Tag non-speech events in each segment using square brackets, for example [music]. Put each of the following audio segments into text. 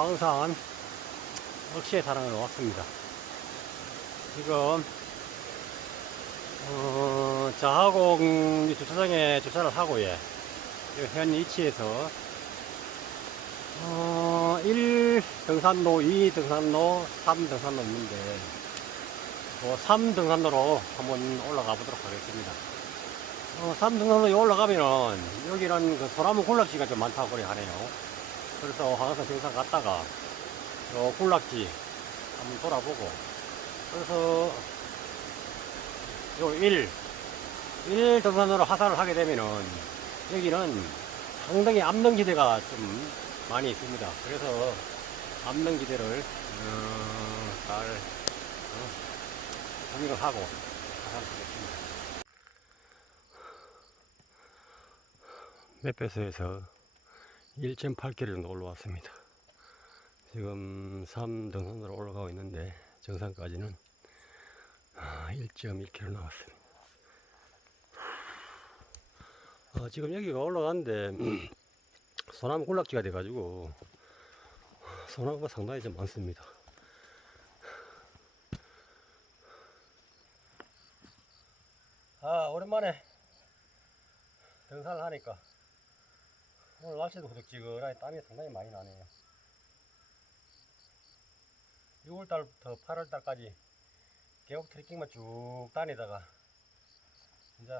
광산 억시의 사랑을 왔습니다. 지금 어, 자하공 주차장에 주차를 하고 예. 현 위치에서 어, 1 등산로, 2 등산로, 3 등산로 있는데 어, 3 등산로로 한번 올라가 보도록 하겠습니다. 어, 3 등산로에 올라가면은 여기는 그 소나무 군락지가 좀 많다고 하네요. 그래서 황산 정상 갔다가 요 군락지 한번 돌아보고 그래서 요 1, 1 등산으로 하산을 하게 되면은 여기는 상당히 암릉지대가 좀 많이 있습니다. 그래서 암릉지대를 어, 잘 어, 정리를 하고 하산하겠습니다. 맵배서에서 1.8km 정도 올라왔습니다. 지금 3등산으로 올라가고 있는데 정상까지는 1.1km 나왔습니다. 어, 지금 여기가 올라가는데 [clears throat] 소나무 군락지가 돼가지고 소나무가 상당히 좀 많습니다. 아 오랜만에 등산을 하니까 오늘 날씨도 후적지근하게 땀이 상당히 많이 나네요. 6월달부터 8월달까지 계곡 트레킹만 쭉 다니다가 이제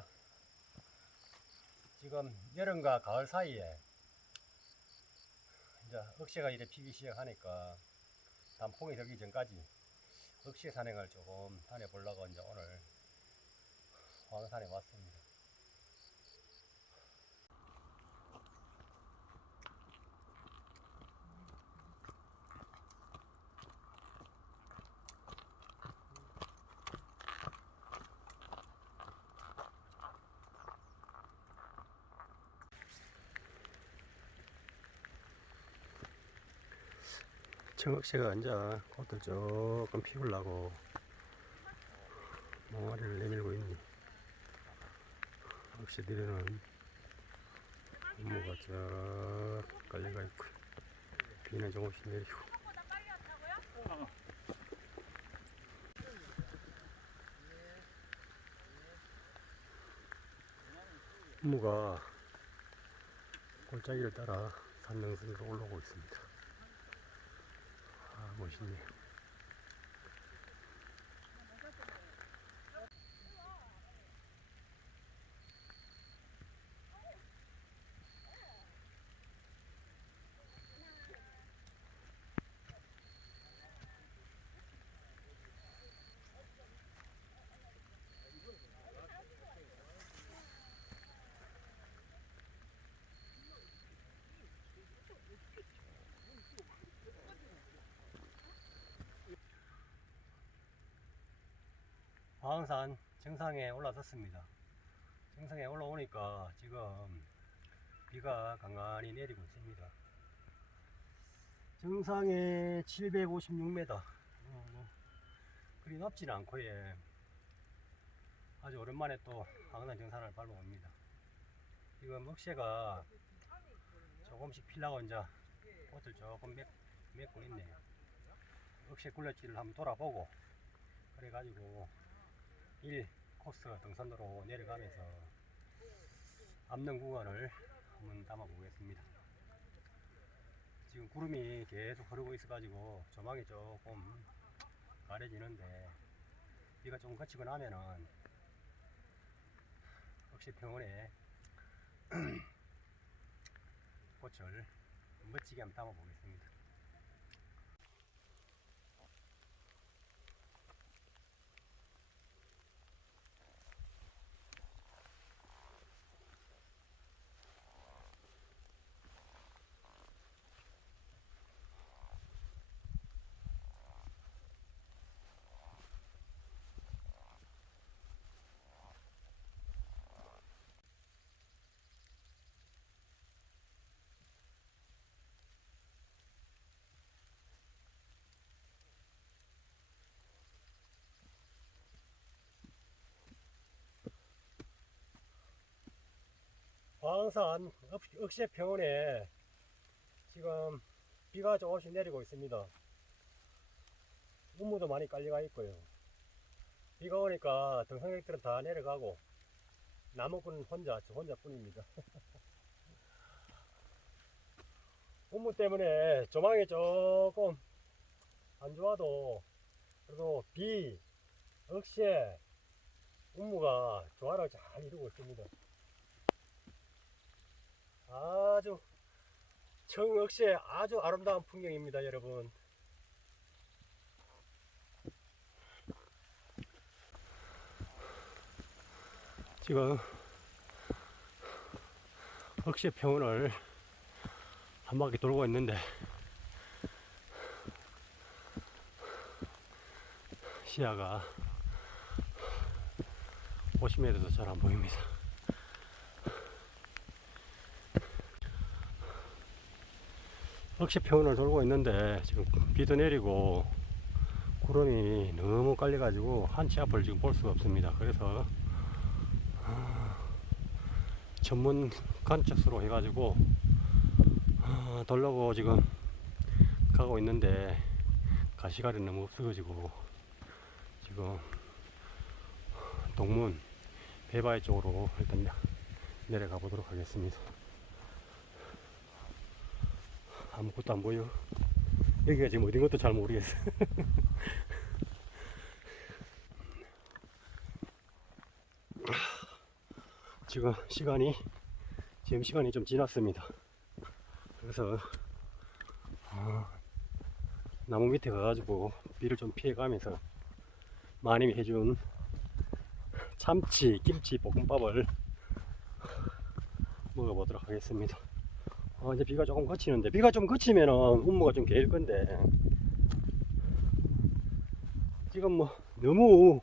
지금 여름과 가을 사이에 이제 억새가 이래 피기 시작하니까 단풍이 들기 전까지 억새 산행을 조금 다녀보려고 이제 오늘 황산에 왔습니다. 청억새가 이제 꽃을 조금 피우려고 몽아리를 내밀고 있니? 억새들에는 업무가 쫙 깔려가 있고 비는 조금씩 내리고. 업무가 골짜기를 따라 산명수로 올라오고 있습니다. 아, 멋 광산 정상에 올라섰습니다. 정상에 올라오니까 지금 비가 간간히 내리고 있습니다. 정상에 756m. 어, 뭐 그리 높지는 않고 예. 아주 오랜만에 또 광산 정상을 밟아옵니다. 지금 억새가 조금씩 필라고 이제 꽃을 조금 맺, 맺고 있네요. 억새 굴레길을 한번 돌아보고 그래가지고 1 코스 등산로로 내려가면서 암릉 구간을 한번 담아 보겠습니다. 지금 구름이 계속 흐르고 있어 가지고 조망이 조금 가려지는데 비가 좀 그치고 나면은 역시 병원에 [clears throat] 꽃을 멋지게 한번 담아 보겠습니다. 광산 억새병원에 지금 비가 조금씩 내리고 있습니다. 우무도 많이 깔려가 있고요. 비가 오니까 등산객들은 다 내려가고 나무꾼은 혼자 저 혼자뿐입니다. [laughs] 우무 때문에 조망이 조금 안 좋아도 그래도 비, 억새, 우무가 조화를 잘 이루고 있습니다. 아주 청억새 아주 아름다운 풍경입니다, 여러분. 지금 억새 평원을 한 바퀴 돌고 있는데 시야가 50m도 잘 안 보입니다. 평원을 돌고 있는데 지금 비도 내리고 구름이 너무 깔려가지고 한치 앞을 지금 볼 수가 없습니다. 그래서 아, 전문 관측수로 해가지고 아, 돌려고 지금 가고 있는데 가시가리 너무 없어가지고 지금 동문 배바위 쪽으로 일단 내려가 보도록 하겠습니다. 아무것도 안 보여. 여기가 지금 어딘 것도 잘 모르겠어. [laughs] 지금 시간이 지금 시간이 좀 지났습니다. 그래서 아, 나무 밑에 가가지고 비를 좀 피해가면서 마님이 해준 참치 김치 볶음밥을 먹어보도록 하겠습니다. 어, 이제 비가 조금 그치는데 비가 좀 그치면은 운무가 좀 개일 건데 지금 뭐 너무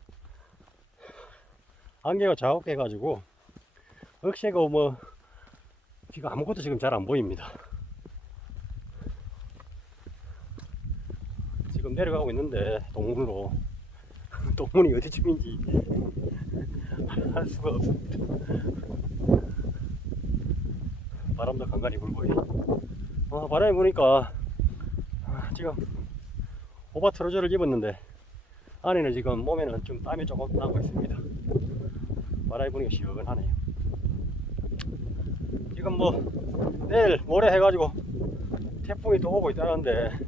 안개가 자욱해 가지고 억새가 뭐 비가 아무것도 지금 잘 안 보입니다. 지금 내려가고 있는데 동문으로 [laughs] 동문이 어디쯤인지 할 수가 없습니다. 바람도 간간히 불고 있 어, 바람이 부니까 아, 지금 오바 트로저를 입었는데 안에는 지금 몸에는 좀 땀이 조금 나고 있습니다. 바람이 부니까 시원하네요. 지금 뭐 내일 모레 해가지고 태풍이 또 오고 있다는데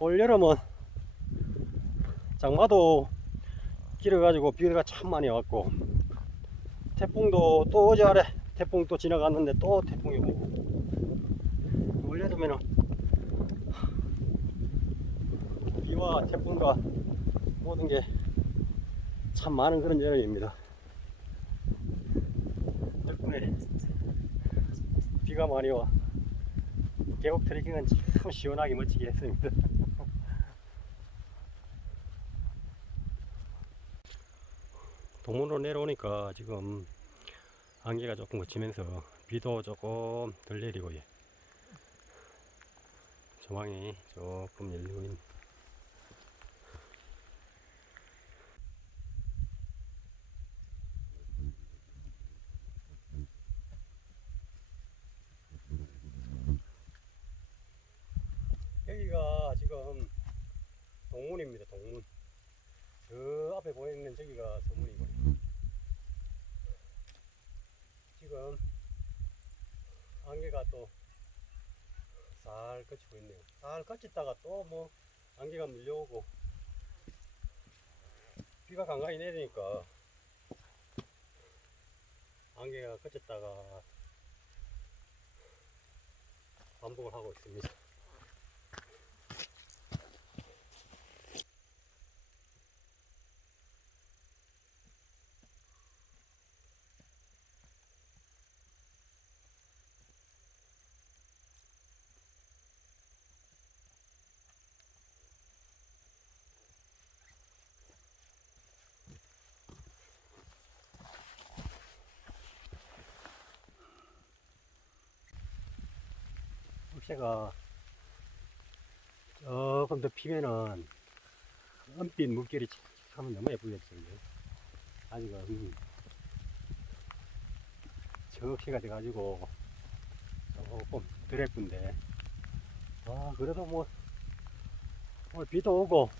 올 여름은 장마도 길어가지고 비가 참 많이 왔고 태풍도 또 어제 아래 태풍 또 지나갔는데 또 태풍이 오고 올 여름에는 비와 태풍과 모든 게 참 많은 그런 여름입니다. 덕분에 비가 많이 와 계곡 트레킹은 참 시원하게 멋지게 했습니다. [laughs] 동문으로 내려오니까 지금 안개가 조금 그치면서 비도 조금 덜 내리고 예. 조망이 조금 열리고 있는 여기가 지금 동문입니다 동문. 저 앞에 보이는 저기가 서문이고 지금 안개가 또살 거치고 있네요. 살 거쳤다가 또 뭐 안개가 밀려오고 비가 간간히 내리니까 안개가 거쳤다가 반복을 하고 있습니다. 혹시가 조금 더 피면은 은빛 물결이 참 너무 예쁘겠어요. 아직은 음, 적시가 돼가지고 조금 덜 예쁜데. 아, 그래도 뭐, 오늘 비도 오고,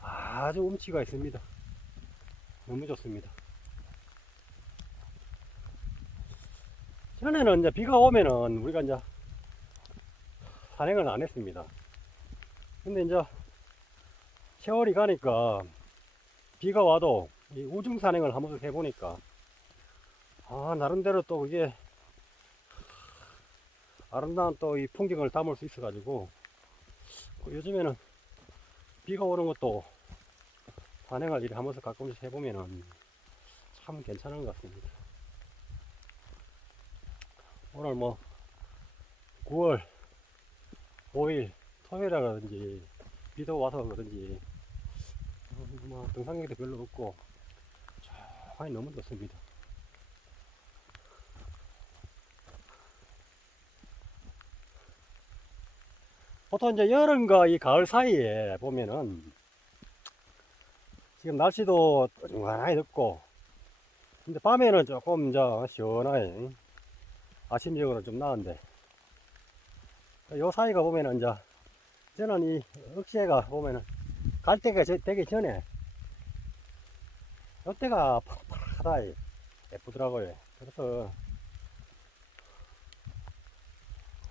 아주 운치가 있습니다. 너무 좋습니다. 전에는 이제 비가 오면은 우리가 이제 산행을 안 했습니다. 근데 이제 세월이 가니까 비가 와도 이 우중 산행을 한 번씩 해보니까 아 나름대로 또 이게 아름다운 또 이 풍경을 담을 수 있어 가지고 그 요즘에는 비가 오는 것도 산행을 이렇게 한 번씩 가끔씩 해보면은 참 괜찮은 것 같습니다. 오늘 뭐 9월 5일 토요일이라든지 비도 와서 그런지 어, 뭐 등산객도 별로 없고 조용히 너무 좋습니다. 보통 이제 여름과 이 가을 사이에 보면은 지금 날씨도 어중간하게 덥고 근데 밤에는 조금 이제 시원하게 아침적으로 좀 나은데. 요 사이가 보면은 이제 저는 이 억새가 보면은 갈 때가 저- 되기 전에 요때가 팍팍하다 이. 예쁘더라고요. 그래서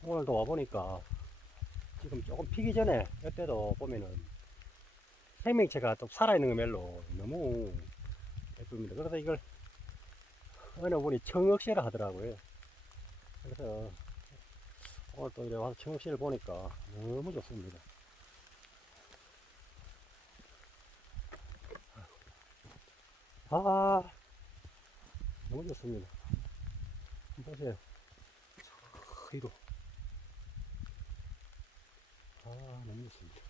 오늘도 와보니까 지금 조금 피기 전에 이때도 보면은 생명체가 좀 살아있는 거멜로 너무 예쁩니다. 그래서 이걸 어느 분이 청억새라 하더라고요 그래서 오늘 또 이래 와서 청역시를 보니까 너무 좋습니다. 아, 너무 좋습니다. 보세요. 이도. 아, 너무 좋습니다.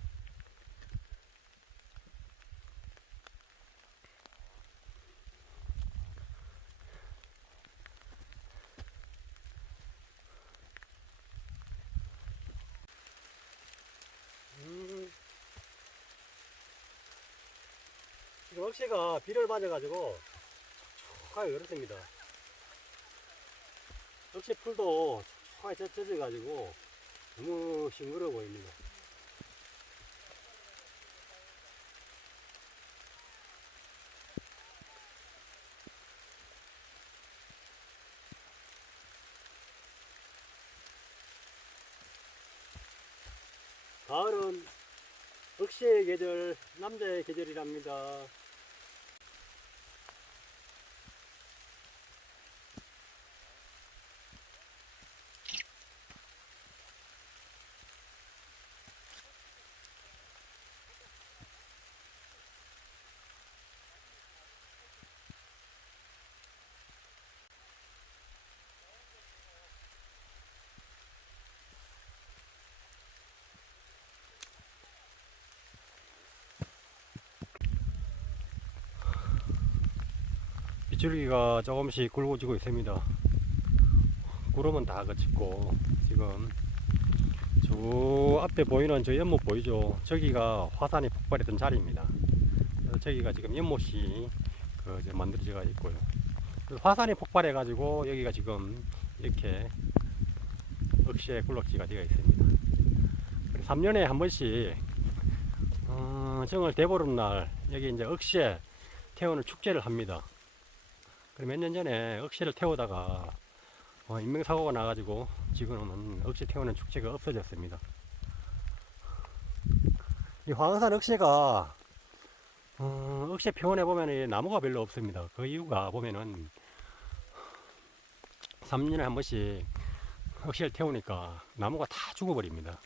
음. 억새가 비를 맞아가지고 촉촉하게 그렇습니다. 억새 풀도 촉촉하게 젖어가지고 너무 싱그러워 보입니다. 가을은 억새의 계절, 남자의 계절이랍니다. 빗줄기가 조금씩 굵어지고 있습니다. 구름은 다 그쳤고 지금 저 앞에 보이는 저 연못 보이죠? 저기가 화산이 폭발했던 자리입니다. 저기가 지금 연못이 그 만들어져 있고요. 화산이 폭발해가지고 여기가 지금 이렇게 억새 굴럭지가 되어 있습니다. 3년에 한 번씩 어, 정월 대보름날 여기 이제 억새 태우는 축제를 합니다. 몇 년 전에 억새를 태우다가 어, 인명사고가 나가지고 지금은 억새 태우는 축제가 없어졌습니다. 이 황산 억새가 어, 억새 평원에 보면 이 나무가 별로 없습니다. 그 이유가 보면은 3년에 한 번씩 억새를 태우니까 나무가 다 죽어버립니다.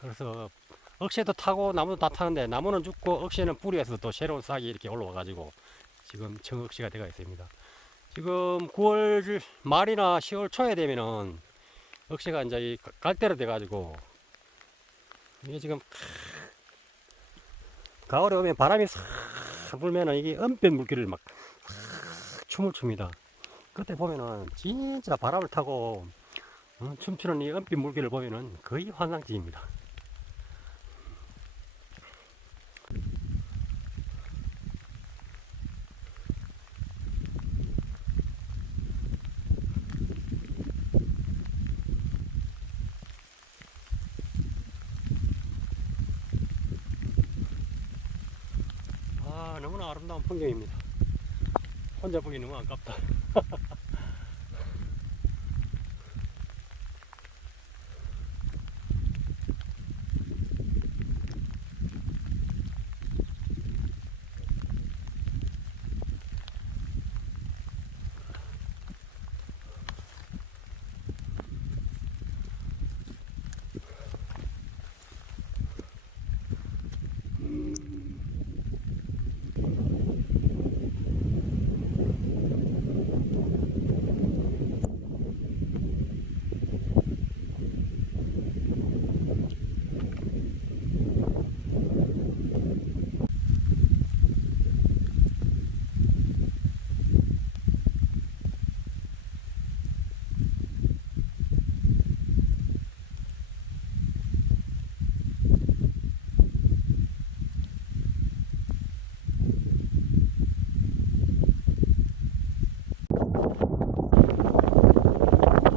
그래서 억새도 타고 나무도 다 타는데 나무는 죽고 억새는 뿌리에서 또 새로운 싹이 이렇게 올라와가지고 지금 청억새가 되어 있습니다. 지금 9월 말이나 10월 초에 되면은 억새가 이제 이 갈대로 돼가지고 이게 지금 가을에 오면 바람이 싹 불면은 이게 은빛 물기를 막 춤을 춥니다. 그때 보면은 진짜 바람을 타고 어, 춤추는 이 은빛 물기를 보면은 거의 환상적입니다. 너무나 아름다운 풍경입니다. 혼자 보기 너무 아깝다.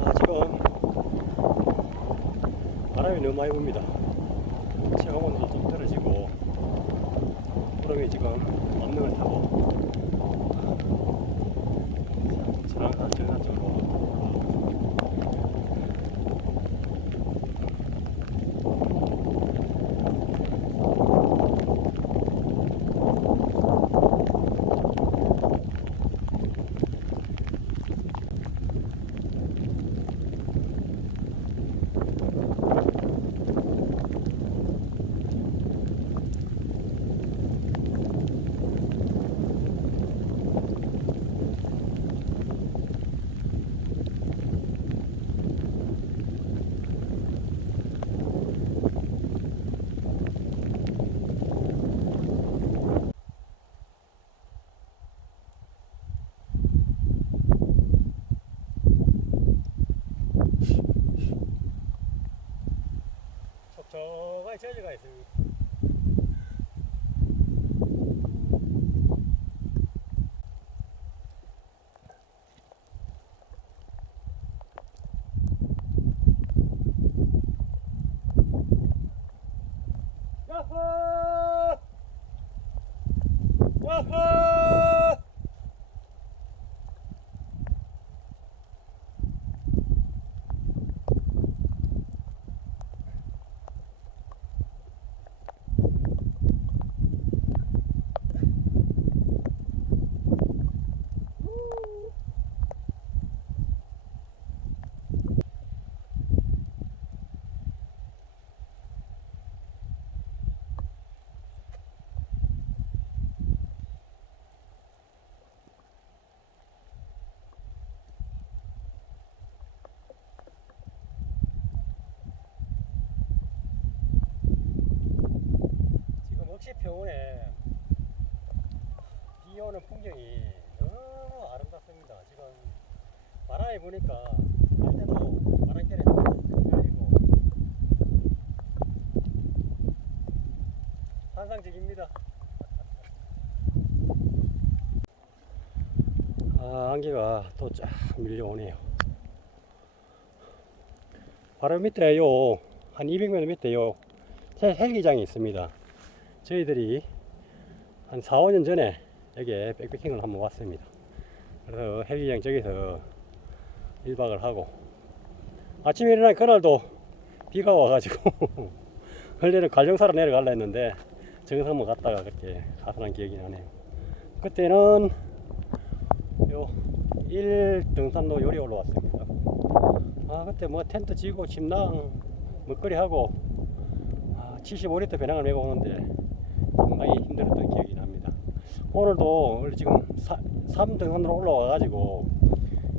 아, 지금 바람이 너무 많이 붑니다. 체감 온도도 좀 떨어지고 구름이 지금 언능을 타고 저랑산 정상 쪽으로 촉촉하게 젖어가 있습니다. 야호! 야호! 억시평원에 비 오는 풍경이 너무 아름답습니다. 지금 바람이 부니까 갈 때도 바람결에 휘날리고 환상적입니다. 아, 안개가 또 쫙 밀려오네요. 바로 밑에요. 한 200m 밑에요. 헬- 헬기장이 있습니다. 저희들이 한 4, 5년 전에 여기에 백패킹을 한번 왔습니다. 그래서 헬기장 저기서 1박을 하고 아침에 일어나 그날도 비가 와가지고 원래는 관령사로 내려갈라 했는데 정상만 갔다가 그렇게 가산한 기억이 나네요. 그때는 요 1등산로 요리 올라왔습니다. 아 그때 뭐 텐트 치고 침낭 먹거리 하고 아, 75리터 배낭을 메고 오는데 상당히 힘들었던 기억이 납니다. 오늘도 지금 3등산으로 올라와 가지고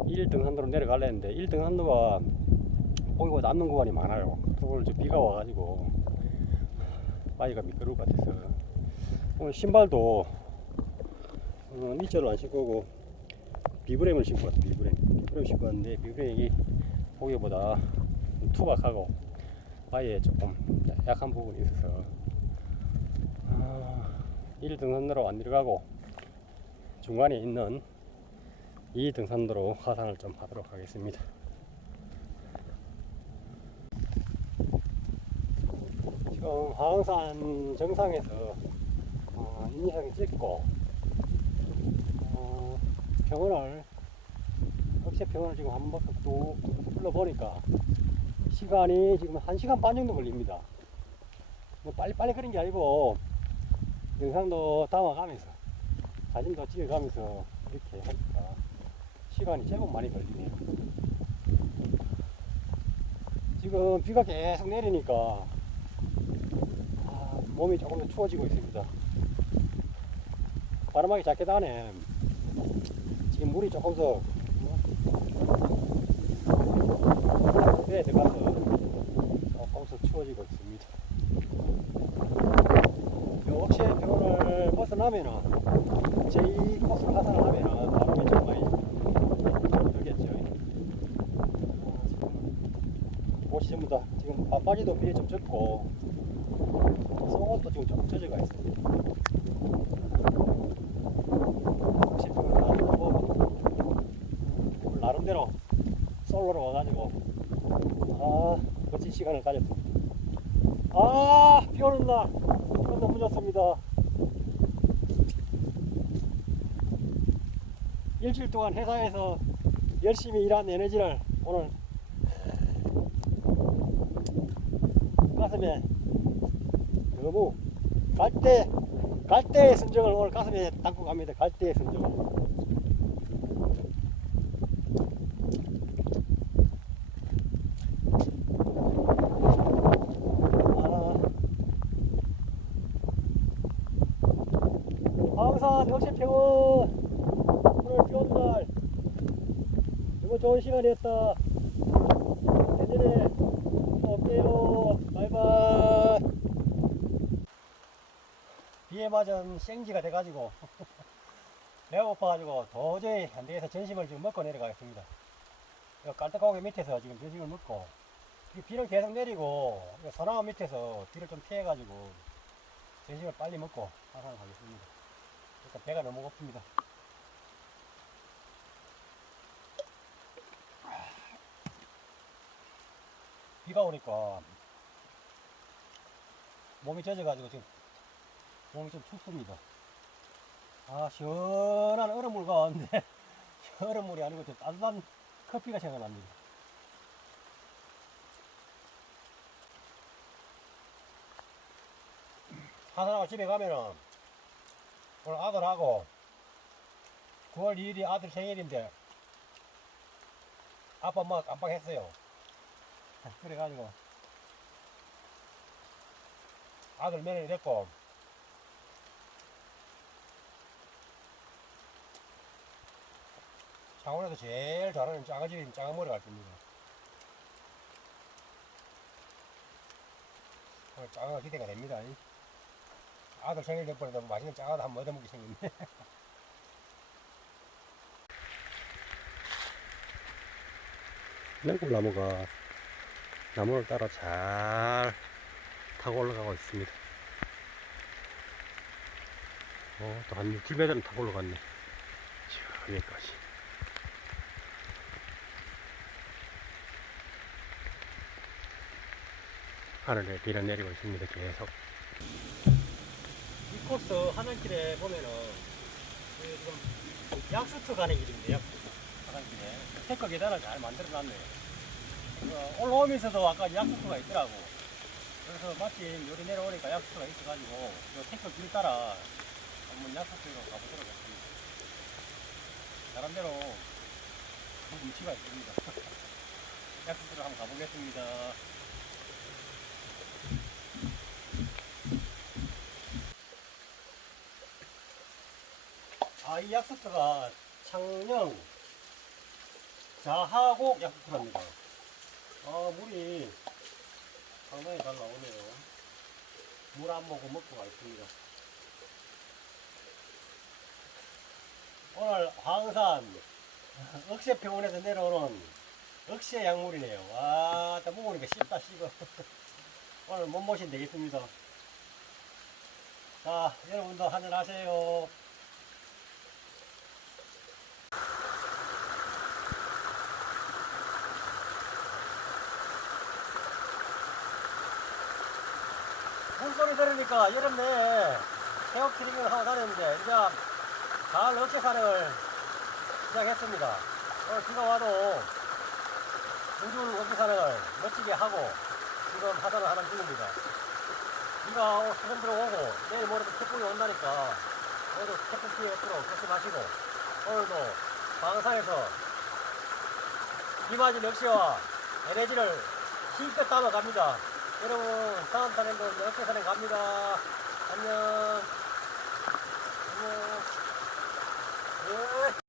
1등산으로 내려갈라 했는데 1등산로가 보이고 남는 구간이 많아요. 오늘 저 비가 와가지고 바위가 미끄러울 것 같아서 오늘 신발도 어, 니처를 안 신고 오고 비브레임을 신고 왔어요. 비브레임. 비브레임 신고 왔는데 비브레임이 보기보다 좀 투박하고 바위에 조금 약한 부분이 있어서 아, 1등산로로 안 내려가고 중간에 있는 2등산로로 하산을 좀 하도록 하겠습니다. 지금 하강산 정상에서 어, 인사를 찍고 병원을 억새 병원을 지금 한 바퀴 또 둘러보니까 시간이 지금 1시간 반 정도 걸립니다. 뭐 빨리빨리 그런 게 아니고 영상도 담아가면서 사진도 찍어가면서 이렇게 하니까 시간이 제법 많이 걸리네요. 지금 비가 계속 내리니까 아, 몸이 조금 더 추워지고 있습니다. 바람막이 자켓 안에 지금 물이 조금 더배 들어가서 조금 더 추워지고 있습니다. 요 억새 벗어나면은 제2 코스를 하산을 하면은 바로 왼쪽 많이 들겠죠. 아, 전부 다 지금 반바지도 비에 좀 젖고 속옷도 지금 좀 젖어가 있습니다. 혹시 오늘 나름대로 솔로로 와가지고 아 멋진 시간을 가졌습니다. 아, 비 오는 날. 기분 너무 좋습니다. 일주일 동안 회사에서 열심히 일한 에너지를 오늘 가슴에 너무 갈대, 갈대의 순정을 오늘 가슴에 담고 갑니다. 갈대의 순정을. 아, 항상 역시평원 오늘 비온 날 너무 좋은 시간이었다. 내년에 또 올게요. 바이바이. 비에 맞은 생지가 돼가지고 [laughs] 배가 고파가지고 도저히 안 돼서 점심을 지금 먹고 내려가겠습니다. 이 깔딱고개 밑에서 지금 점심을 먹고 이 비는 계속 내리고 이 소나무 밑에서 비를 좀 피해가지고 점심을 빨리 먹고 하산을 하겠습니다. 일단 배가 너무 고픕니다. 비가 오니까 몸이 젖어가지고 지금 몸이 좀 춥습니다. 아 시원한 얼음물 가운데 [laughs] 얼음물이 아니고 좀 따뜻한 커피가 생각납니다. 하산하고 집에 가면은 오늘 아들하고 9월 2일이 아들 생일인데 아빠 엄마가 깜빡했어요. [laughs] 그래가지고 아들 며느리 됐고 창원에서 제일 잘하는 짱아집인 겁니다. 오늘 짱아가 기대가 됩니다. 이. 아들 생일 덕분에 맛있는 짱아도 한번 얻어먹기 생겼네. [laughs] 냉골나무가 나무를 따라 잘 타고 올라가고 있습니다. 어, 또 한 6, 7m는 타고 올라갔네. 자, 여기까지. 하늘에 비가 내리고 있습니다. 계속. 이 코스 하늘길에 보면은 그 지금 약수터 가는 길인데 약수터 가는 길에 태커 계단을 잘 만들어 놨네요. 어, 올라오면서도 아까 약수터가 있더라고. 그래서 마침 요리 내려오니까 약수터가 있어가지고 요 태커 길 따라 한번 약수터로 가보도록 하겠습니다. 나름대로 그 위치가 있습니다. [laughs] 약수터로 한번 가보겠습니다. 아, 이 약수터가 창녕 자하곡 약수터랍니다. 아, 물이 상당히 잘 나오네요. 물 안 먹고 먹고 가 있습니다. 오늘 황산 억새병원에서 내려오는 억새 약물이네요. 와, 딱 먹으니까 씹다 씹어. [laughs] 오늘 몸보신 되겠습니다. 자, 여러분도 한잔 하세요. 물소리 들으니까 여름 내에 새우 트링을 하고 다녔는데 이제 가을 어깨산을 시작했습니다. 오늘 비가 와도 우준 원주산을 멋지게 하고 지금 하산을 하는 중입니다. 비가 오- 조금 들어오고 내일 모레도 태풍이 온다니까 모두 태풍 피해 없도록 조심하시고 오늘도 방사에서 비 맞은 역시와 에너지를 힘껏 담아갑니다. 여러분 다음 산행도 역시 산행 갑니다. 안녕. 안녕. 예.